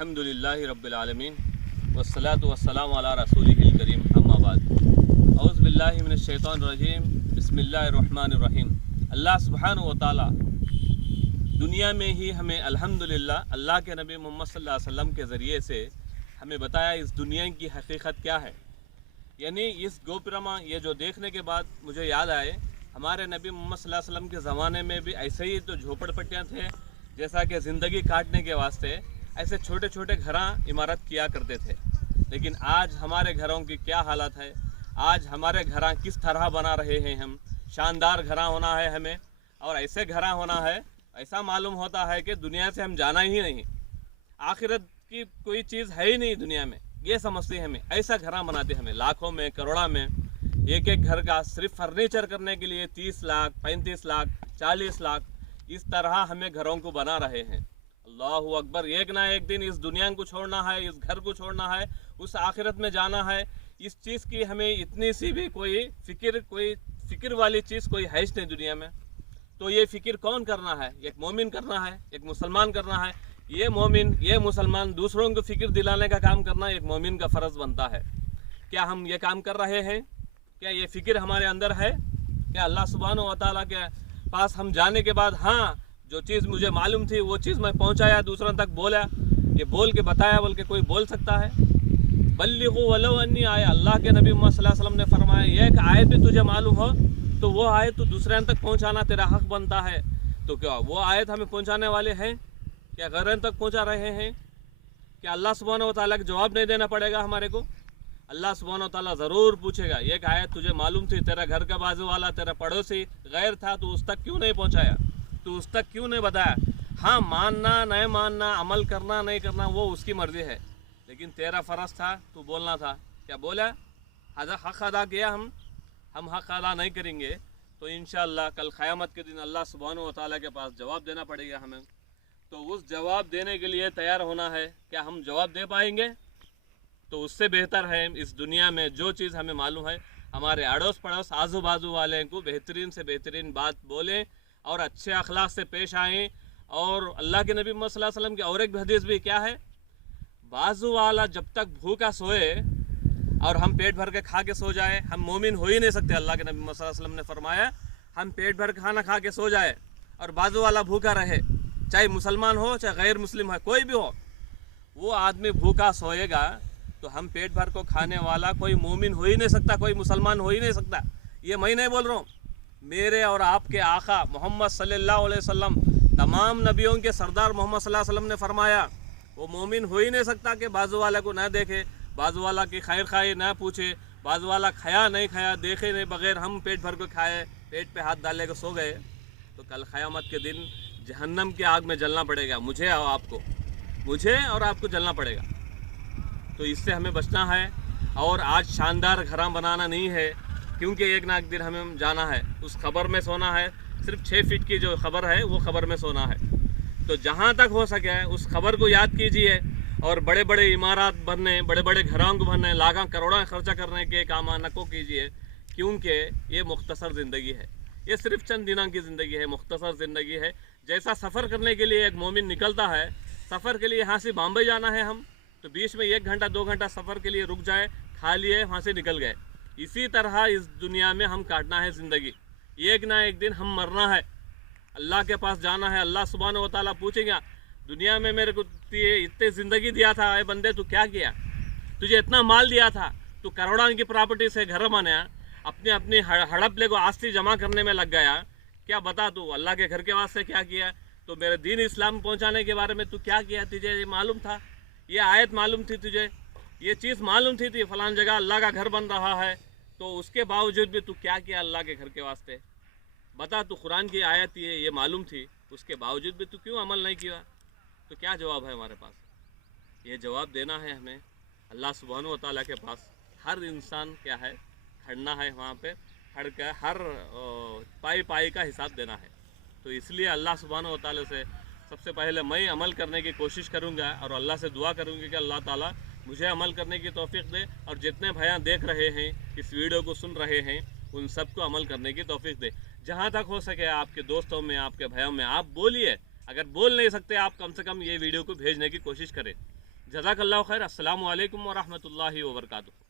अल्हम्दुलिल्लाहि रब्बिल आलमीन वस्सलातु वस्सलामु अला रसूलिहिल करीम अम्मा बाद औज़ु बिल्लाहि मिनश शैतानिर रजीम बिस्मिल्लाहिर रहमानिर रहीम। अल्लाह सुब्हानहु व तआला दुनिया में ही हमें अल्हम्दुलिल्लाह अल्लाह के नबी मोहम्मद सल्लल्लाहु अलैहि वसल्लम के ज़रिए से हमें बताया इस दुनिया की हकीकत क्या है। यानी इस गोपरमा ये जो देखने के बाद मुझे याद आए हमारे नबी मोहम्मद सल्लल्लाहु अलैहि वसल्लम के ज़माने में भी ऐसे ही तो झोपड़पट्टियाँ थे, जैसा कि ज़िंदगी काटने के वास्ते ऐसे छोटे छोटे घरां इमारत किया करते थे। लेकिन आज हमारे घरों की क्या हालत है, आज हमारे घरां किस तरह बना रहे हैं हम। शानदार घरां होना है हमें, और ऐसे घरां होना है ऐसा मालूम होता है कि दुनिया से हम जाना ही नहीं, आखिरत की कोई चीज़ है ही नहीं दुनिया में, ये समझते हैं हमें। ऐसा घरां बनाते हमें लाखों में करोड़ों में, एक एक घर का सिर्फ फर्नीचर करने के लिए 30 लाख 35 लाख 40 लाख इस तरह हमें घरों को बना रहे हैं। अल्लाहु अकबर। एक ना एक दिन इस दुनिया को छोड़ना है, इस घर को छोड़ना है, उस आखिरत में जाना है। इस चीज़ की हमें इतनी सी भी कोई फिक्र वाली चीज़ कोई है नहीं दुनिया में। तो ये फ़िक्र कौन करना है? एक मोमिन करना है, एक मुसलमान करना है। ये मोमिन ये मुसलमान दूसरों को फ़िक्र दिलाने का काम करना एक मोमिन का फ़र्ज़ बनता है। क्या हम ये काम कर रहे हैं? क्या ये फ़िक्र हमारे अंदर है? क्या अल्लाह सुब्हानहु व तआला के पास हम जाने के बाद हाँ जो चीज़ मुझे मालूम थी वो चीज़ मैं पहुंचाया, दूसरों तक बोला, ये बोल के बताया, बोल के कोई बोल सकता है? बल्लिगू वलो अन्नी आया, अल्लाह के नबी मोहम्मद सल्लल्लाहु अलैहि वसल्लम ने फरमाया एक आयत भी तुझे मालूम हो तो वो आयत तो दूसरे तक पहुंचाना तेरा हक बनता है। तो क्या वो आयत हमें पहुंचाने वाले हैं? क्या गैरों तक पहुंचा रहे हैं? क्या अल्लाह सुब्हानहु व तआला का जवाब नहीं देना पड़ेगा हमारे को? अल्लाह सुब्हानहु व तआला ज़रूर पूछेगा। एक आयत तुझे मालूम थी, तेरा घर का बाजू वाला तेरा पड़ोसी गैर था, तो उस तक क्यों नहीं पहुंचाया? तो उस तक क्यों नहीं बताया? हाँ, मानना नहीं मानना, अमल करना नहीं करना वो उसकी मर्ज़ी है, लेकिन तेरा फ़र्ज़ था, तू बोलना था। क्या बोला? हक़ अदा किया। हम हक़ अदा नहीं करेंगे तो इंशाअल्लाह कल क़यामत के दिन अल्लाह सुब्हानहु व तआला के पास जवाब देना पड़ेगा हमें। तो उस जवाब देने के लिए तैयार होना है। क्या हम जवाब दे पाएंगे? तो उससे बेहतर है इस दुनिया में जो चीज़ हमें मालूम है हमारे अड़ोस पड़ोस आजू बाजू वाले को बेहतरीन से बेहतरीन बात बोलें और अच्छे अखलाक से पेश आएँ। और अल्लाह के नबी मोहम्मद सल्लल्लाहु अलैहि वसल्लम की और एक हदीस भी क्या है, बाजू वाला जब तक भूखा सोए और हम पेट भर के खा के सो जाए, हम मोमिन हो ही नहीं सकते। अल्लाह के नबी मोहम्मद सल्लल्लाहु अलैहि वसल्लम ने फरमाया हम पेट भर खाना खा के सो जाए और बाजू वाला भूखा रहे, चाहे मुसलमान हो चाहे गैर मुस्लिम है, कोई भी हो, वो आदमी भूखा सोएगा तो हम पेट भर को खाने वाला कोई मोमिन हो ही नहीं सकता, कोई मुसलमान हो ही नहीं सकता। ये मैं नहीं बोल रहा हूँ, मेरे और आपके आका मोहम्मद सल्लल्लाहु अलैहि वसल्लम, तमाम नबियों के सरदार मोहम्मद सल्लल्लाहु अलैहि वसल्लम ने फरमाया वो मोमिन हो ही नहीं सकता कि बाजू वाला को ना देखे, बाजू वाला की खैर खाए ना पूछे, बाजू वाला खाया नहीं खाया देखे नहीं, बगैर हम पेट भर को खाए, पेट पे हाथ डाले के सो गए, तो कल क़यामत के दिन जहन्नम की आग में जलना पड़ेगा। मुझे और आपको जलना पड़ेगा। तो इससे हमें बचना है। और आज शानदार घरा बनाना नहीं है, क्योंकि एक ना एक दिन हमें जाना है, उस खबर में सोना है। सिर्फ 6 फीट की जो खबर है वो खबर में सोना है। तो जहाँ तक हो सके उस खबर को याद कीजिए और बड़े बड़े इमारत बनने, बड़े बड़े घरों को बनने, लाखों करोड़ों खर्चा करने के काम न को कीजिए, क्योंकि ये मुख्तसर ज़िंदगी है, ये सिर्फ चंद दिनों की ज़िंदगी है, मुख्तसर ज़िंदगी है। जैसा सफ़र करने के लिए एक मोमिन निकलता है, सफ़र के लिए यहाँ से बॉम्बे जाना है हम, तो बीच में 1 घंटा 2 घंटा सफ़र के लिए रुक जाए, खा लिए, वहाँ से निकल गए। इसी तरह इस दुनिया में हम काटना है ज़िंदगी, एक ना एक दिन हम मरना है, अल्लाह के पास जाना है। अल्लाह सुब्हानहु व तआला पूछेगा दुनिया में मेरे को इतने ज़िंदगी दिया था, ए बंदे तू क्या किया? तुझे इतना माल दिया था, तू करोड़ों की प्रॉपर्टी से घर बनाया, अपनी हड़प ले को आस्ती जमा करने में लग गया, क्या बता तू अल्लाह के घर के वास्ते क्या किया? तो मेरे दीन इस्लाम पहुँचाने के बारे में तू क्या किया? तुझे ये मालूम था, ये आयत मालूम थी, तुझे ये चीज़ मालूम थी फलान जगह अल्लाह का घर बन रहा है, तो उसके बावजूद भी तू क्या किया अल्लाह के घर के वास्ते? बता, तू कुरान की आयत ये मालूम थी, उसके बावजूद भी तू क्यों अमल नहीं किया? तो क्या जवाब है हमारे पास? ये जवाब देना है हमें अल्लाह सुब्हानहु व तआला के पास। हर इंसान क्या है, खड़ना है वहाँ पे, खड़ कर हर पाई का हिसाब देना है। तो इसलिए अल्लाह सुब्हानहु व तआला से सबसे पहले मैं अमल करने की कोशिश करूँगा और अल्लाह से दुआ करूँगी कि अल्लाह ताला मुझे अमल करने की तौफीक दे, और जितने भैया देख रहे हैं, इस वीडियो को सुन रहे हैं, उन सबको अमल करने की तौफीक दे। जहाँ तक हो सके आपके दोस्तों में, आपके भाइयों में आप बोलिए, अगर बोल नहीं सकते आप कम से कम ये वीडियो को भेजने की कोशिश करें। جزاک اللہ خیر. السلام علیکم ورحمۃ اللہ وبرکاتہ.